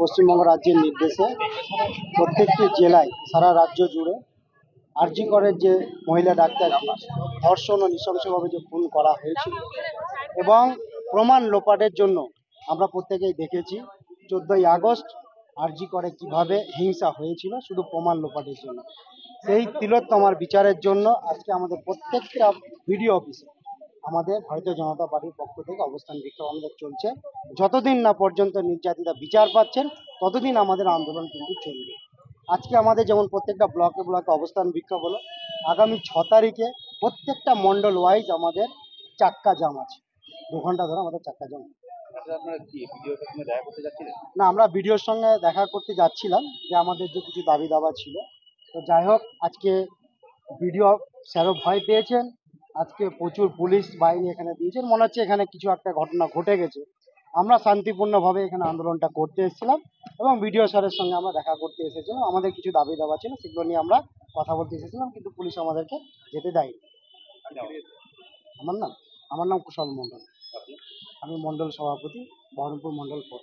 পশ্চিমবঙ্গ রাজ্যের নির্দেশে প্রত্যেকটি জেলায় সারা রাজ্য জুড়ে আরজি করের যে মহিলা ডাক্তারকে ধর্ষণ ও নৃশংসভাবে যে খুন করা হয়েছিল এবং প্রমাণ লোপাটের জন্য আমরা প্রত্যেকেই দেখেছি 14ই আগস্ট আরজি করে কিভাবে হিংসা হয়েছিল শুধু প্রমাণ লোপাটের জন্য। সেই তিলোত্তমার বিচারের জন্য আজকে আমাদের প্রত্যেকটা বিডিও অফিসে আমাদের ভারতীয় জনতা পার্টির পক্ষ থেকে অবস্থান বিক্ষোভ আমাদের চলছে। যতদিন না পর্যন্ত নির্যাতিতা বিচার পাচ্ছেন ততদিন আমাদের আন্দোলন কিন্তু চলবে। আজকে আমাদের যেমন প্রত্যেকটা ব্লকে ব্লকে অবস্থান বিক্ষোভ হলো, আগামী 6 তারিখে প্রত্যেকটা মন্ডল ওয়াইজ আমাদের চাক্কা জাম আছে। 2 ঘন্টা ধরে আমাদের চাক্কা জাম। না, আমরা বিডিওর সঙ্গে দেখা করতে যাচ্ছিলাম যে আমাদের যে কিছু দাবি দাবা ছিল। তো যাই হোক, আজকে বিডিও স্যারও ভয় পেয়েছেন, আজকে প্রচুর পুলিশ বাহিনী এখানে দিয়েছেন, মনে হচ্ছে এখানে কিছু একটা ঘটনা ঘটে গেছে। আমরা শান্তিপূর্ণভাবে এখানে আন্দোলনটা করতে এসেছিলাম এবং বিডিও স্যারের সঙ্গে আমরা দেখা করতে এসেছিলাম। আমাদের কিছু দাবি দাবা ছিল, সেগুলো নিয়ে আমরা কথা বলতে এসেছিলাম, কিন্তু পুলিশ আমাদেরকে যেতে দেয়নি। আমার নাম কুশল মণ্ডল, আমি মণ্ডল সভাপতি, বহরমপুর মণ্ডল 4।